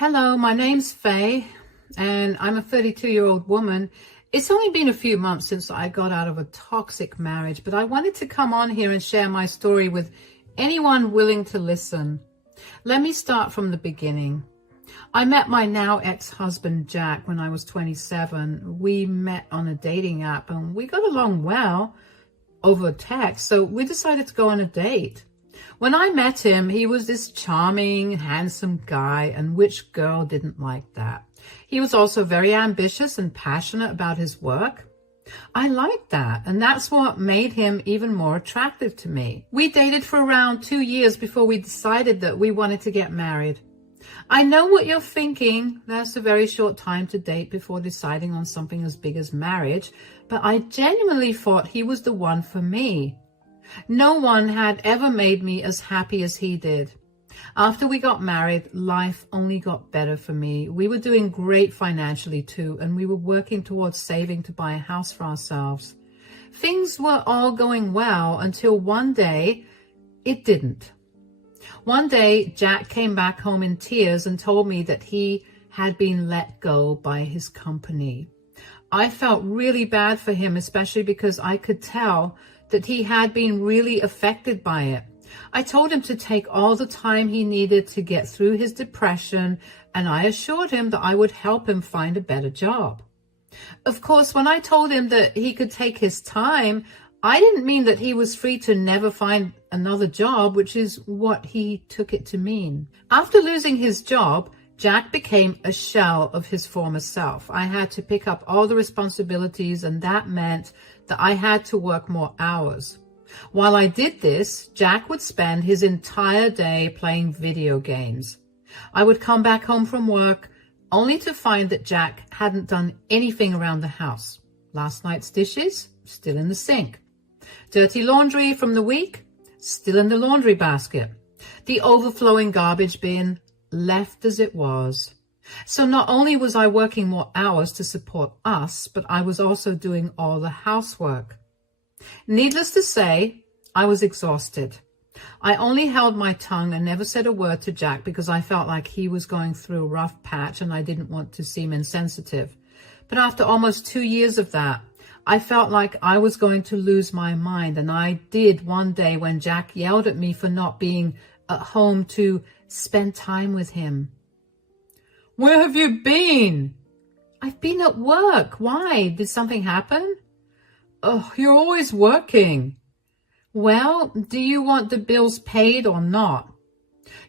Hello, my name's Faye, and I'm a 32-year-old woman. It's only been a few months since I got out of a toxic marriage, but I wanted to come on here and share my story with anyone willing to listen. Let me start from the beginning. I met my now ex-husband, Jack, when I was 27. We met on a dating app, and we got along well over text, so we decided to go on a date. When I met him, he was this charming, handsome guy, and which girl didn't like that? He was also very ambitious and passionate about his work. I liked that, and that's what made him even more attractive to me. We dated for around 2 years before we decided that we wanted to get married. I know what you're thinking. That's a very short time to date before deciding on something as big as marriage, but I genuinely thought he was the one for me. No one had ever made me as happy as he did. After we got married, life only got better for me. We were doing great financially too, and we were working towards saving to buy a house for ourselves. Things were all going well until one day, it didn't. One day, Jack came back home in tears and told me that he had been let go by his company. I felt really bad for him, especially because I could tell that he had been really affected by it. I told him to take all the time he needed to get through his depression, and I assured him that I would help him find a better job. Of course, when I told him that he could take his time, I didn't mean that he was free to never find another job, which is what he took it to mean. After losing his job, Jack became a shell of his former self. I had to pick up all the responsibilities, and that meant that I had to work more hours. While I did this, Jack would spend his entire day playing video games. I would come back home from work only to find that Jack hadn't done anything around the house. Last night's dishes, still in the sink. Dirty laundry from the week, still in the laundry basket. The overflowing garbage bin, left as it was. So not only was I working more hours to support us, but I was also doing all the housework. Needless to say, I was exhausted. I only held my tongue and never said a word to Jack because I felt like he was going through a rough patch and I didn't want to seem insensitive. But after almost 2 years of that, I felt like I was going to lose my mind, and I did one day when Jack yelled at me for not being at home to spend time with him. "Where have you been?" "I've been at work. Why? Did something happen?" "Oh, you're always working." "Well, do you want the bills paid or not?"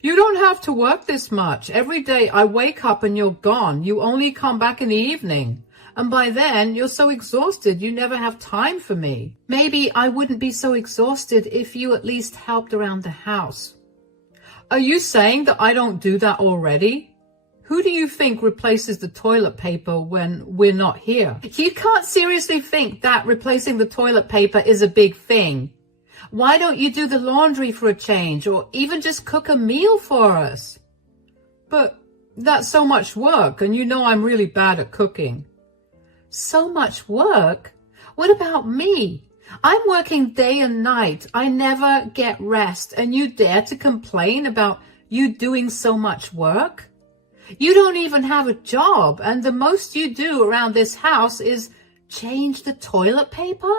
"You don't have to work this much. Every day I wake up and you're gone. You only come back in the evening. And by then, you're so exhausted, you never have time for me." "Maybe I wouldn't be so exhausted if you at least helped around the house." "Are you saying that I don't do that already? Who do you think replaces the toilet paper when we're not here?" You can't seriously think that replacing the toilet paper is a big thing. Why don't you do the laundry for a change, or even just cook a meal for us? "But that's so much work, and you know I'm really bad at cooking." "So much work? What about me? I'm working day and night. I never get rest, and you dare to complain about you doing so much work? You don't even have a job, and the most you do around this house is change the toilet paper?"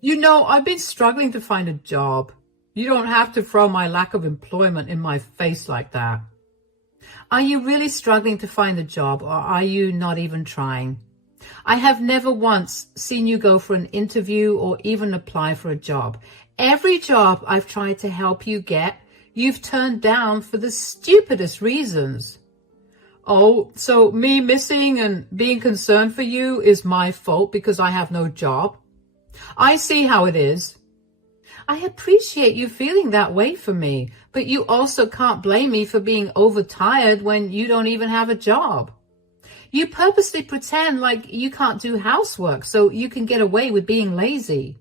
"You know, I've been struggling to find a job. You don't have to throw my lack of employment in my face like that." Are you really struggling to find a job, or are you not even trying? I have never once seen you go for an interview or even apply for a job. Every job I've tried to help you get, you've turned down for the stupidest reasons. "Oh, so me missing and being concerned for you is my fault because I have no job? I see how it is." I appreciate you feeling that way for me, but you also can't blame me for being overtired when you don't even have a job. You purposely pretend like you can't do housework so you can get away with being lazy.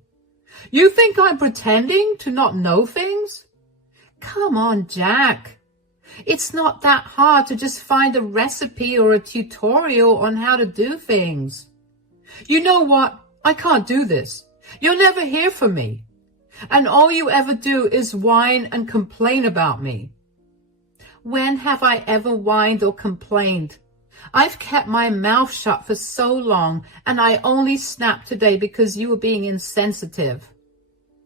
You think I'm pretending to not know things? Come on, Jack. It's not that hard to just find a recipe or a tutorial on how to do things. You know what? I can't do this. You'll never hear from me. And all you ever do is whine and complain about me. When have I ever whined or complained? I've kept my mouth shut for so long, and I only snapped today because you were being insensitive.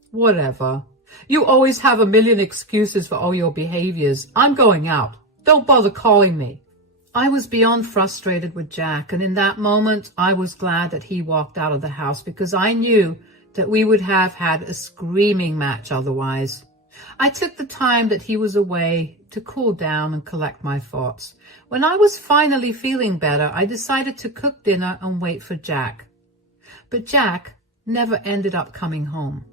Whatever. You always have a million excuses for all your behaviors. I'm going out. Don't bother calling me. I was beyond frustrated with Jack, and in that moment, I was glad that he walked out of the house because I knew that we would have had a screaming match otherwise. I took the time that he was away to cool down and collect my thoughts. When I was finally feeling better, I decided to cook dinner and wait for Jack. But Jack never ended up coming home.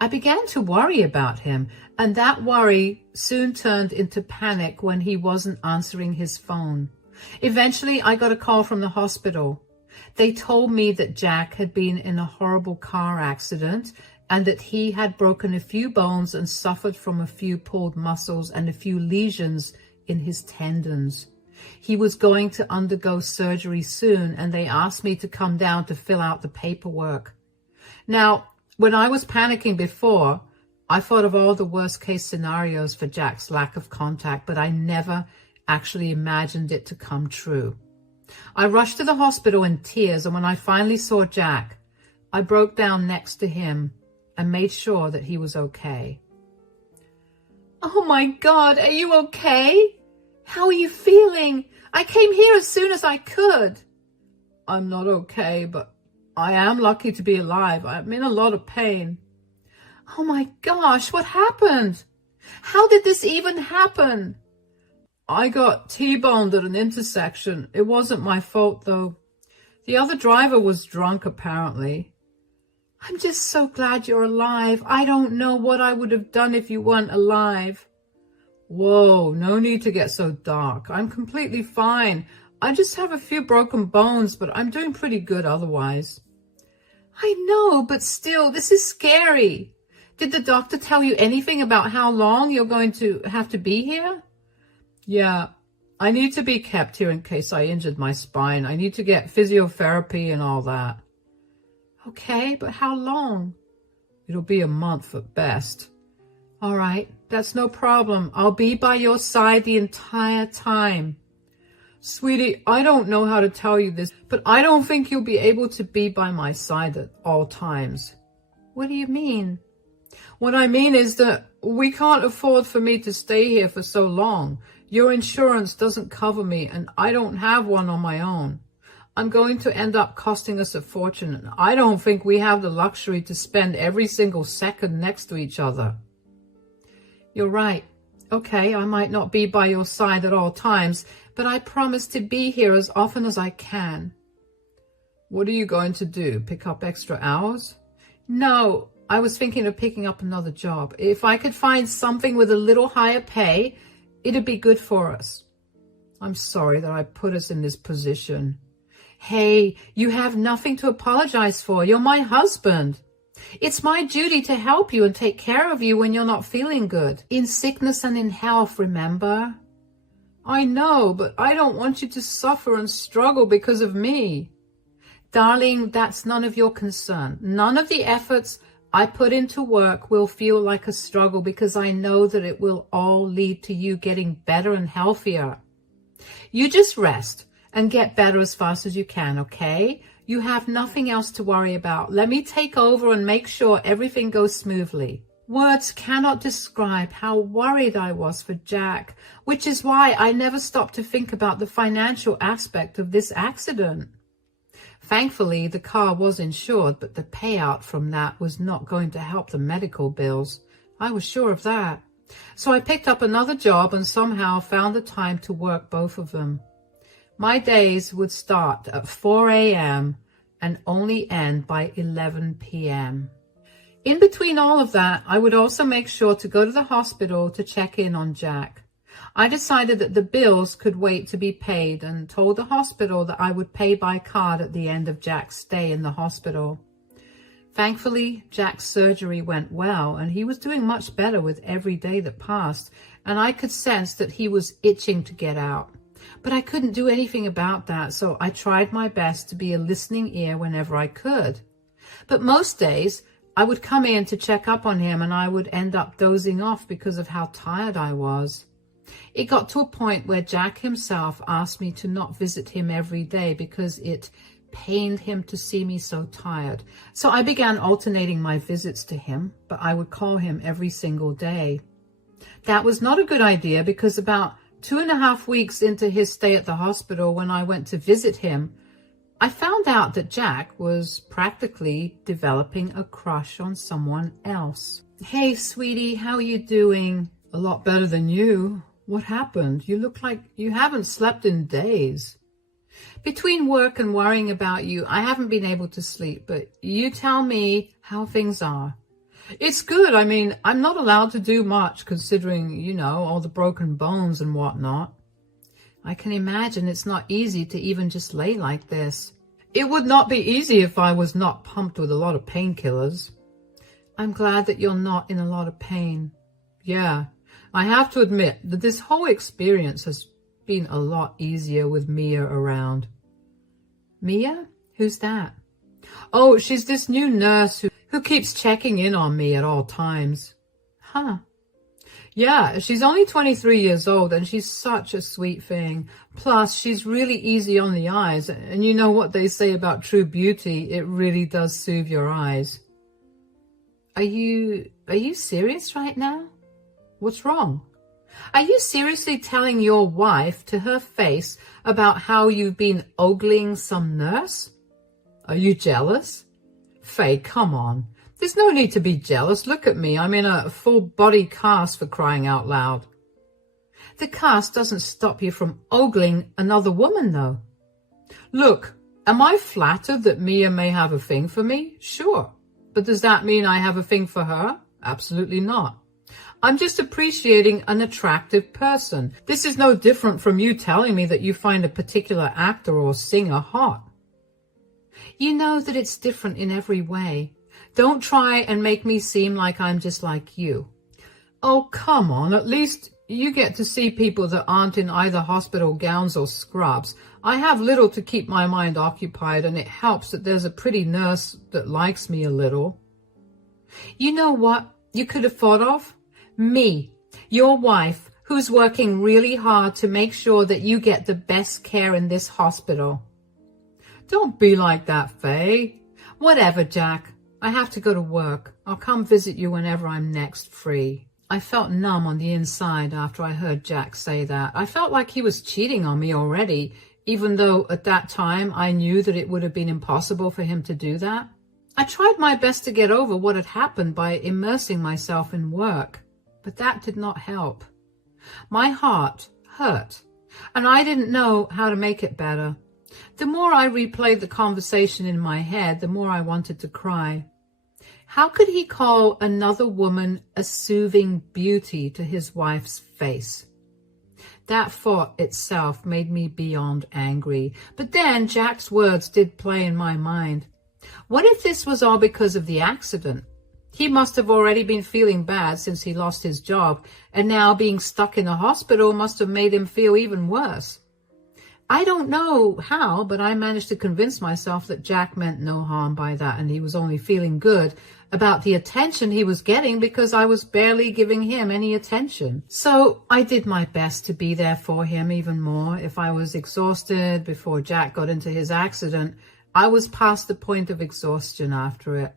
I began to worry about him, and that worry soon turned into panic when he wasn't answering his phone. Eventually, I got a call from the hospital. They told me that Jack had been in a horrible car accident and that he had broken a few bones and suffered from a few pulled muscles and a few lesions in his tendons. He was going to undergo surgery soon, and they asked me to come down to fill out the paperwork. Now, when I was panicking before, I thought of all the worst case scenarios for Jack's lack of contact, but I never actually imagined it to come true. I rushed to the hospital in tears, and when I finally saw Jack, I broke down next to him and made sure that he was okay. Oh my God, are you okay? How are you feeling? I came here as soon as I could. I'm not okay, but I am lucky to be alive. I'm in a lot of pain. Oh my gosh, what happened? How did this even happen? I got T-boned at an intersection. It wasn't my fault, though. The other driver was drunk, apparently. I'm just so glad you're alive. I don't know what I would have done if you weren't alive. Whoa, no need to get so dark. I'm completely fine. I just have a few broken bones, but I'm doing pretty good otherwise. I know, but still, this is scary. Did the doctor tell you anything about how long you're going to have to be here? Yeah, I need to be kept here in case I injured my spine. I need to get physiotherapy and all that. Okay, but how long? It'll be a month at best. All right, that's no problem. I'll be by your side the entire time. Sweetie, I don't know how to tell you this, but I don't think you'll be able to be by my side at all times. What do you mean? What I mean is that we can't afford for me to stay here for so long. Your insurance doesn't cover me, and I don't have one on my own. I'm going to end up costing us a fortune, and I don't think we have the luxury to spend every single second next to each other. You're right. Okay, I might not be by your side at all times, but I promise to be here as often as I can. What are you going to do? Pick up extra hours? No, I was thinking of picking up another job. If I could find something with a little higher pay, it'd be good for us. I'm sorry that I put us in this position. Hey, you have nothing to apologize for. You're my husband. It's my duty to help you and take care of you when you're not feeling good. In sickness and in health, remember? I know, but I don't want you to suffer and struggle because of me. Darling, that's none of your concern. None of the efforts I put into work will feel like a struggle because I know that it will all lead to you getting better and healthier. You just rest and get better as fast as you can, okay? You have nothing else to worry about. Let me take over and make sure everything goes smoothly. Words cannot describe how worried I was for Jack, which is why I never stopped to think about the financial aspect of this accident. Thankfully, the car was insured, but the payout from that was not going to help the medical bills. I was sure of that. So I picked up another job and somehow found the time to work both of them. My days would start at 4 a.m. and only end by 11 p.m. In between all of that, I would also make sure to go to the hospital to check in on Jack. I decided that the bills could wait to be paid and told the hospital that I would pay by card at the end of Jack's stay in the hospital. Thankfully, Jack's surgery went well, and he was doing much better with every day that passed, and I could sense that he was itching to get out. But I couldn't do anything about that, so I tried my best to be a listening ear whenever I could. But most days, I would come in to check up on him, and I would end up dozing off because of how tired I was. It got to a point where Jack himself asked me to not visit him every day because it pained him to see me so tired. So I began alternating my visits to him, but I would call him every single day. That was not a good idea because about 2.5 weeks into his stay at the hospital, when I went to visit him, I found out that Jack was practically developing a crush on someone else. Hey, sweetie, how are you doing? A lot better than you. What happened? You look like you haven't slept in days. Between work and worrying about you, I haven't been able to sleep, but you tell me how things are. It's good. I mean, I'm not allowed to do much considering, all the broken bones and whatnot. I can imagine it's not easy to even just lay like this. It would not be easy if I was not pumped with a lot of painkillers. I'm glad that you're not in a lot of pain. Yeah, I have to admit that this whole experience has been a lot easier with Mia around. Mia? Who's that? Oh, she's this new nurse who keeps checking in on me at all times. Huh. Yeah, she's only 23 years old and she's such a sweet thing. Plus, she's really easy on the eyes. And you know what they say about true beauty, it really does soothe your eyes. Are you serious right now? What's wrong? Are you seriously telling your wife to her face about how you've been ogling some nurse? Are you jealous? Faye, come on. There's no need to be jealous. Look at me. I'm in a full body cast, for crying out loud. The cast doesn't stop you from ogling another woman, though. Look, am I flattered that Mia may have a thing for me? Sure. But does that mean I have a thing for her? Absolutely not. I'm just appreciating an attractive person. This is no different from you telling me that you find a particular actor or singer hot. You know that it's different in every way. Don't try and make me seem like I'm just like you. Oh, come on. At least you get to see people that aren't in either hospital gowns or scrubs. I have little to keep my mind occupied, and it helps that there's a pretty nurse that likes me a little. You know what you could have thought of? Me, your wife, who's working really hard to make sure that you get the best care in this hospital. Don't be like that, Faye. Whatever, Jack. I have to go to work. I'll come visit you whenever I'm next free. I felt numb on the inside after I heard Jack say that. I felt like he was cheating on me already, even though at that time I knew that it would have been impossible for him to do that. I tried my best to get over what had happened by immersing myself in work, but that did not help. My heart hurt, and I didn't know how to make it better. The more I replayed the conversation in my head, the more I wanted to cry. How could he call another woman a soothing beauty to his wife's face? That thought itself made me beyond angry. But then Jack's words did play in my mind. What if this was all because of the accident? He must have already been feeling bad since he lost his job, and now being stuck in a hospital must have made him feel even worse. I don't know how, but I managed to convince myself that Jack meant no harm by that, and he was only feeling good about the attention he was getting because I was barely giving him any attention. So I did my best to be there for him even more. If I was exhausted before Jack got into his accident, I was past the point of exhaustion after it.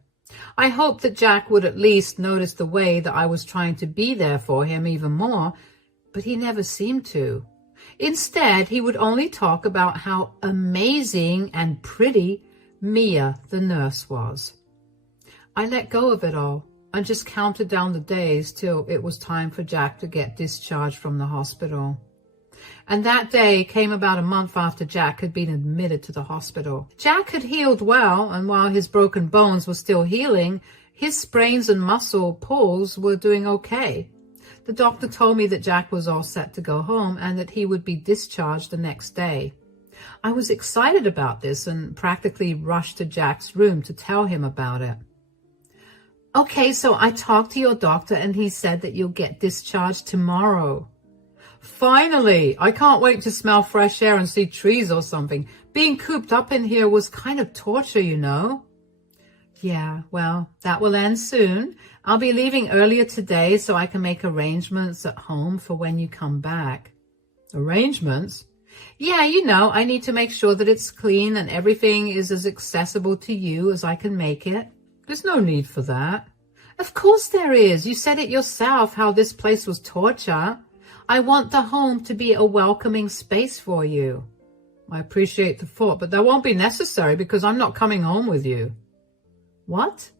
I hoped that Jack would at least notice the way that I was trying to be there for him even more, but he never seemed to. Instead, he would only talk about how amazing and pretty Mia, the nurse, was. I let go of it all and just counted down the days till it was time for Jack to get discharged from the hospital. And that day came about a month after Jack had been admitted to the hospital. Jack had healed well, and while his broken bones were still healing, his sprains and muscle pulls were doing okay. The doctor told me that Jack was all set to go home and that he would be discharged the next day. I was excited about this and practically rushed to Jack's room to tell him about it. Okay, so I talked to your doctor and he said that you'll get discharged tomorrow. Finally! I can't wait to smell fresh air and see trees or something. Being cooped up in here was kind of torture, you know. Yeah, well, that will end soon. I'll be leaving earlier today so I can make arrangements at home for when you come back. Arrangements? Yeah, I need to make sure that it's clean and everything is as accessible to you as I can make it. There's no need for that. Of course there is. You said it yourself, how this place was torture. I want the home to be a welcoming space for you. I appreciate the thought, but that won't be necessary because I'm not coming home with you. What?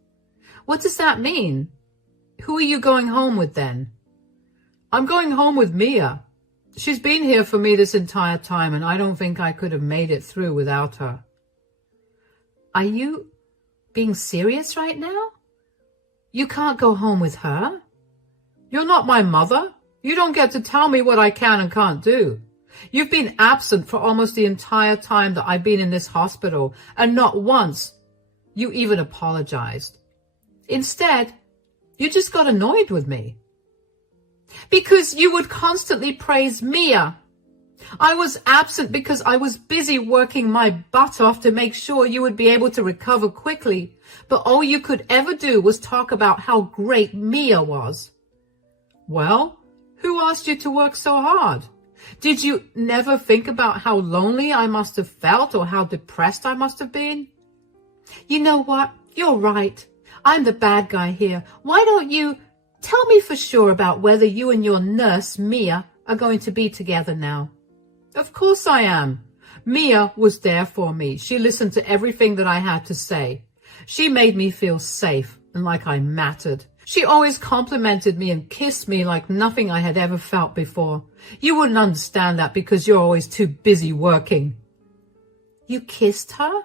What does that mean? Who are you going home with then? I'm going home with Mia. She's been here for me this entire time, and I don't think I could have made it through without her. Are you being serious right now? You can't go home with her? You're not my mother. You don't get to tell me what I can and can't do. You've been absent for almost the entire time that I've been in this hospital, and not once you even apologized. Instead, you just got annoyed with me. Because you would constantly praise Mia. I was absent because I was busy working my butt off to make sure you would be able to recover quickly, but all you could ever do was talk about how great Mia was. Well, who asked you to work so hard? Did you never think about how lonely I must have felt or how depressed I must have been? You know what? You're right. I'm the bad guy here. Why don't you tell me for sure about whether you and your nurse, Mia, are going to be together now? Of course I am. Mia was there for me. She listened to everything that I had to say. She made me feel safe and like I mattered. She always complimented me and kissed me like nothing I had ever felt before. You wouldn't understand that because you're always too busy working. You kissed her?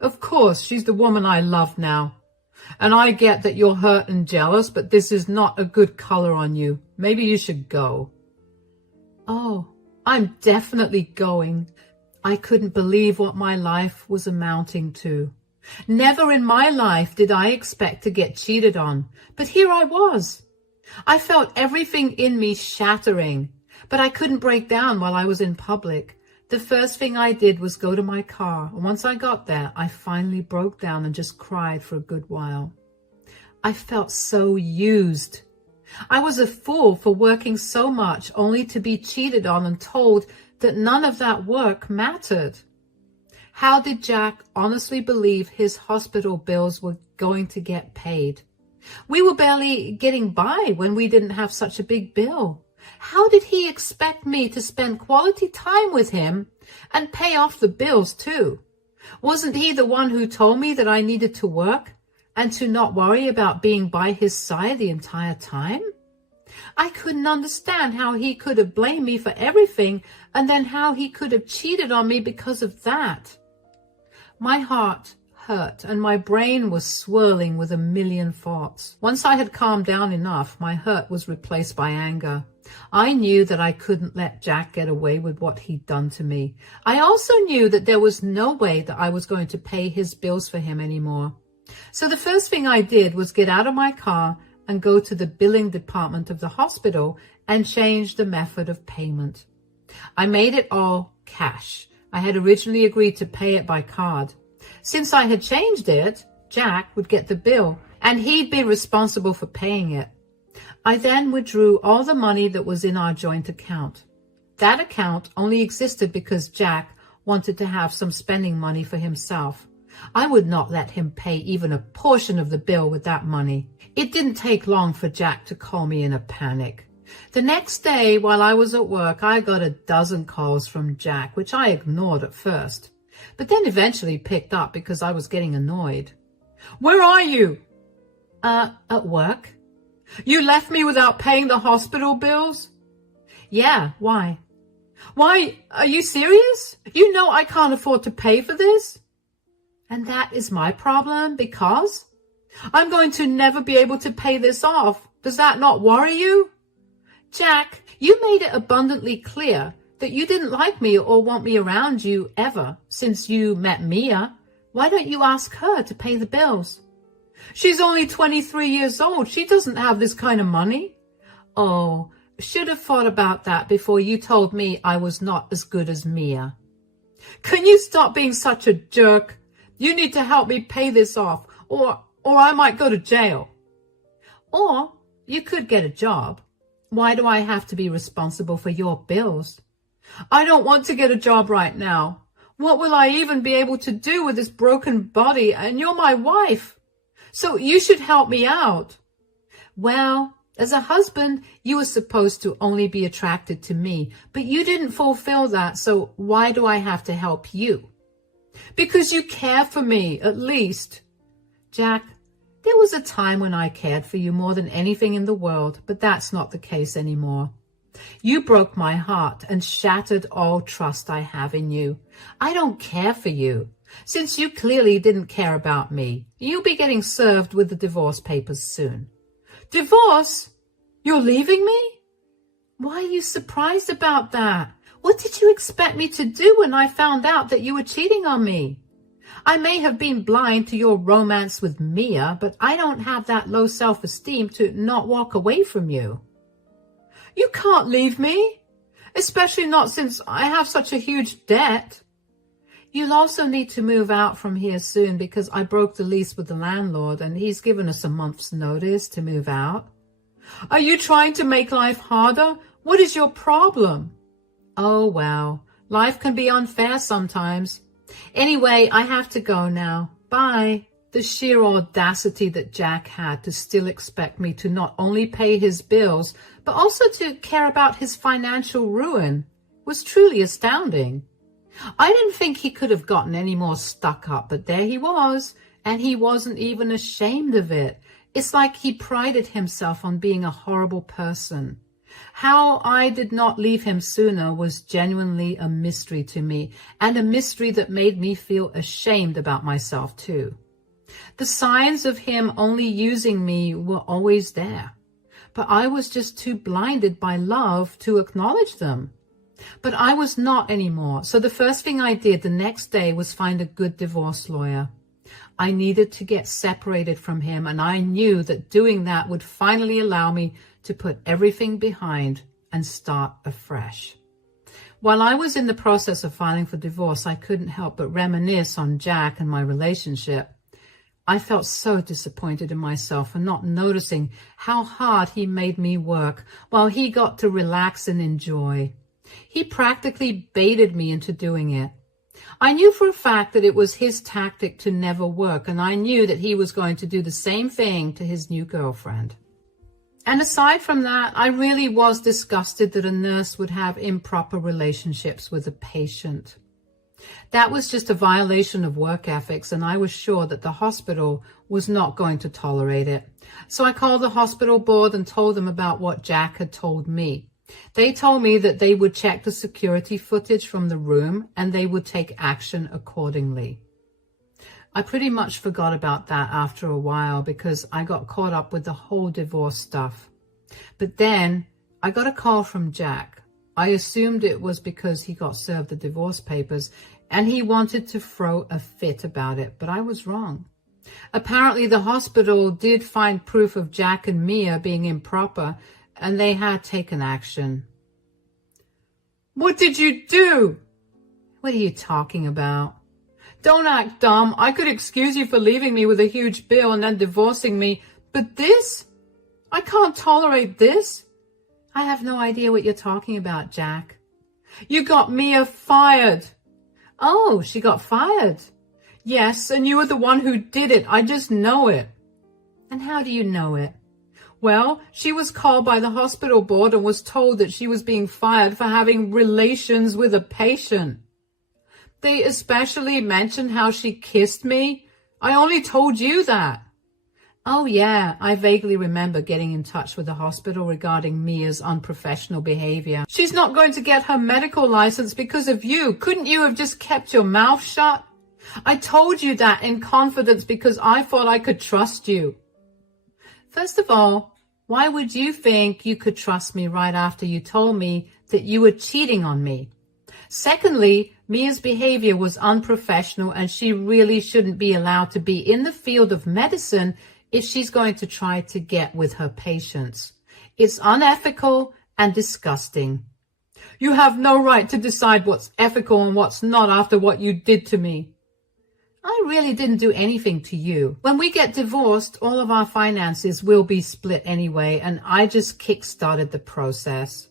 Of course, she's the woman I love now. And I get that you're hurt and jealous, but this is not a good color on you. Maybe you should go. Oh, I'm definitely going. I couldn't believe what my life was amounting to. Never in my life did I expect to get cheated on, but here I was. I felt everything in me shattering, but I couldn't break down while I was in public. The first thing I did was go to my car, and once I got there, I finally broke down and just cried for a good while. I felt so used. I was a fool for working so much only to be cheated on and told that none of that work mattered. How did Jack honestly believe his hospital bills were going to get paid? We were barely getting by when we didn't have such a big bill. How did he expect me to spend quality time with him and pay off the bills too? Wasn't he the one who told me that I needed to work and to not worry about being by his side the entire time? I couldn't understand how he could have blamed me for everything and then how he could have cheated on me because of that. My heart hurt and my brain was swirling with a million thoughts. Once I had calmed down enough, my hurt was replaced by anger. I knew that I couldn't let Jack get away with what he'd done to me. I also knew that there was no way that I was going to pay his bills for him anymore. So the first thing I did was get out of my car and go to the billing department of the hospital and change the method of payment. I made it all cash. I had originally agreed to pay it by card. Since I had changed it, Jack would get the bill, and he'd be responsible for paying it. I then withdrew all the money that was in our joint account. That account only existed because Jack wanted to have some spending money for himself. I would not let him pay even a portion of the bill with that money. It didn't take long for Jack to call me in a panic. The next day, while I was at work, I got a dozen calls from Jack, which I ignored at first, but then eventually picked up because I was getting annoyed. Where are you? At work. You left me without paying the hospital bills? Yeah, why? Why, are you serious? You know I can't afford to pay for this? And that is my problem because I'm going to never be able to pay this off. Does that not worry you? Jack, you made it abundantly clear that you didn't like me or want me around you ever since you met Mia. Why don't you ask her to pay the bills? She's only 23 years old. She doesn't have this kind of money. Oh, should have thought about that before you told me I was not as good as Mia. Can you stop being such a jerk? You need to help me pay this off, or or I might go to jail. Or you could get a job. Why do I have to be responsible for your bills? I don't want to get a job right now. What will I even be able to do with this broken body? And you're my wife. So you should help me out. Well, as a husband, you were supposed to only be attracted to me, but you didn't fulfill that, so why do I have to help you? Because you care for me, at least. Jack, there was a time when I cared for you more than anything in the world, but that's not the case anymore. You broke my heart and shattered all trust I have in you. I don't care for you. Since you clearly didn't care about me, you'll be getting served with the divorce papers soon. Divorce? You're leaving me? Why are you surprised about that? What did you expect me to do when I found out that you were cheating on me? I may have been blind to your romance with Mia, but I don't have that low self-esteem to not walk away from you. You can't leave me, especially not since I have such a huge debt. You'll also need to move out from here soon because I broke the lease with the landlord and he's given us a month's notice to move out. Are you trying to make life harder? What is your problem? Oh, well, life can be unfair sometimes. Anyway, I have to go now. Bye. The sheer audacity that Jack had to still expect me to not only pay his bills, but also to care about his financial ruin was truly astounding. I didn't think he could have gotten any more stuck up, but there he was, and he wasn't even ashamed of it. It's like he prided himself on being a horrible person. How I did not leave him sooner was genuinely a mystery to me, and a mystery that made me feel ashamed about myself too. The signs of him only using me were always there, but I was just too blinded by love to acknowledge them. But I was not anymore, so the first thing I did the next day was find a good divorce lawyer. I needed to get separated from him, and I knew that doing that would finally allow me to put everything behind and start afresh. While I was in the process of filing for divorce, I couldn't help but reminisce on Jack and my relationship. I felt so disappointed in myself for not noticing how hard he made me work while he got to relax and enjoy. He practically baited me into doing it. I knew for a fact that it was his tactic to never work, and I knew that he was going to do the same thing to his new girlfriend. And aside from that, I really was disgusted that a nurse would have improper relationships with a patient. That was just a violation of work ethics, and I was sure that the hospital was not going to tolerate it. So I called the hospital board and told them about what Jack had told me. They told me that they would check the security footage from the room and they would take action accordingly. I pretty much forgot about that after a while because I got caught up with the whole divorce stuff. But then I got a call from Jack. I assumed it was because he got served the divorce papers and he wanted to throw a fit about it, but I was wrong. Apparently the hospital did find proof of Jack and Mia being improper, and they had taken action. What did you do? What are you talking about? Don't act dumb. I could excuse you for leaving me with a huge bill and then divorcing me, but this? I can't tolerate this. I have no idea what you're talking about, Jack. You got Mia fired. Oh, she got fired. Yes, and you were the one who did it. I just know it. And how do you know it? Well, she was called by the hospital board and was told that she was being fired for having relations with a patient. They especially mentioned how she kissed me. I only told you that. Oh yeah, I vaguely remember getting in touch with the hospital regarding Mia's unprofessional behavior. She's not going to get her medical license because of you. Couldn't you have just kept your mouth shut? I told you that in confidence because I thought I could trust you. First of all, why would you think you could trust me right after you told me that you were cheating on me? Secondly, Mia's behavior was unprofessional and she really shouldn't be allowed to be in the field of medicine if she's going to try to get with her patients. It's unethical and disgusting. You have no right to decide what's ethical and what's not after what you did to me. I really didn't do anything to you. When we get divorced, all of our finances will be split anyway, and I just kick-started the process.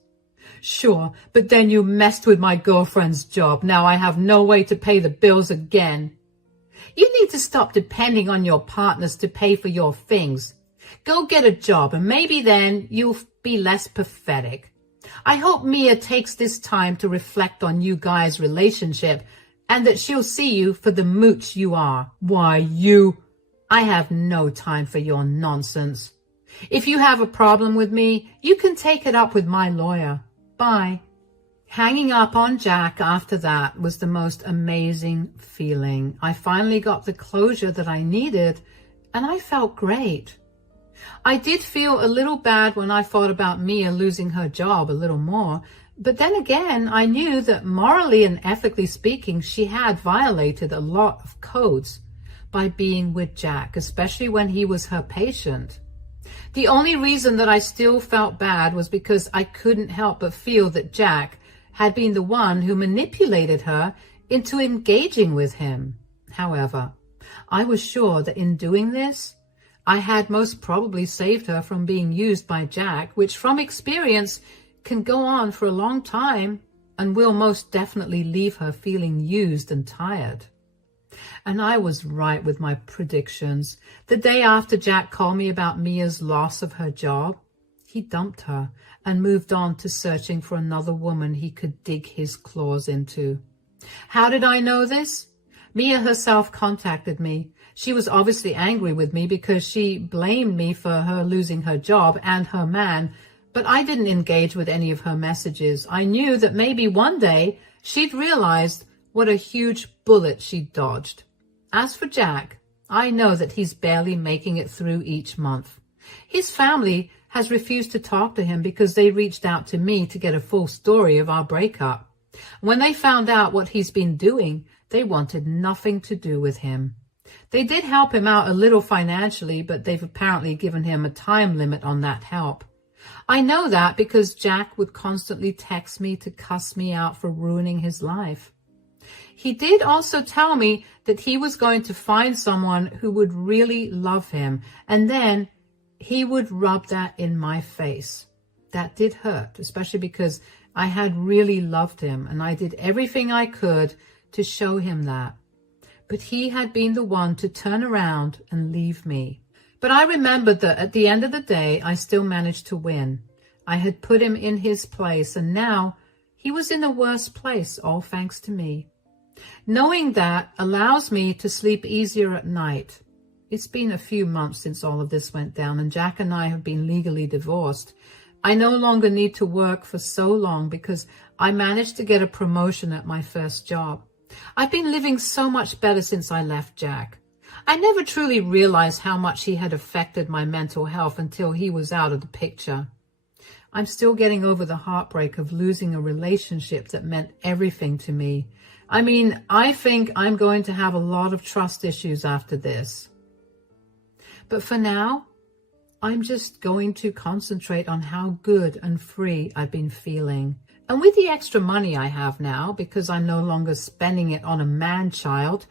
Sure, but then you messed with my girlfriend's job. Now I have no way to pay the bills again. You need to stop depending on your partners to pay for your things. Go get a job, and maybe then you'll be less pathetic. I hope Mia takes this time to reflect on you guys' relationship, and that she'll see you for the mooch you are. Why, I have no time for your nonsense. If you have a problem with me, you can take it up with my lawyer. Bye. Hanging up on Jack after that was the most amazing feeling. I finally got the closure that I needed, and I felt great. I did feel a little bad when I thought about Mia losing her job a little more, but then again, I knew that morally and ethically speaking, she had violated a lot of codes by being with Jack, especially when he was her patient. The only reason that I still felt bad was because I couldn't help but feel that Jack had been the one who manipulated her into engaging with him. However, I was sure that in doing this, I had most probably saved her from being used by Jack, which from experience can go on for a long time and will most definitely leave her feeling used and tired. And I was right with my predictions. The day after Jack called me about Mia's loss of her job, he dumped her and moved on to searching for another woman he could dig his claws into. How did I know this? Mia herself contacted me. She was obviously angry with me because she blamed me for her losing her job and her man, but I didn't engage with any of her messages. I knew that maybe one day she'd realized what a huge bullet she'd dodged. As for Jack, I know that he's barely making it through each month. His family has refused to talk to him because they reached out to me to get a full story of our breakup. When they found out what he's been doing, they wanted nothing to do with him. They did help him out a little financially, but they've apparently given him a time limit on that help. I know that because Jack would constantly text me to cuss me out for ruining his life. He did also tell me that he was going to find someone who would really love him, and then he would rub that in my face. That did hurt, especially because I had really loved him, and I did everything I could to show him that. But he had been the one to turn around and leave me. But I remembered that at the end of the day, I still managed to win. I had put him in his place, and now he was in a worse place, all thanks to me. Knowing that allows me to sleep easier at night. It's been a few months since all of this went down, and Jack and I have been legally divorced. I no longer need to work for so long because I managed to get a promotion at my first job. I've been living so much better since I left Jack. I never truly realized how much he had affected my mental health until he was out of the picture. I'm still getting over the heartbreak of losing a relationship that meant everything to me. I mean, I think I'm going to have a lot of trust issues after this. But for now, I'm just going to concentrate on how good and free I've been feeling. And with the extra money I have now, because I'm no longer spending it on a man-child,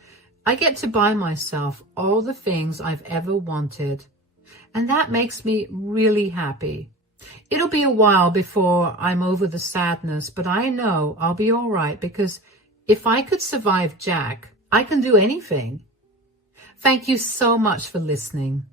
I get to buy myself all the things I've ever wanted. And that makes me really happy. It'll be a while before I'm over the sadness, but I know I'll be all right because if I could survive Jack, I can do anything. Thank you so much for listening.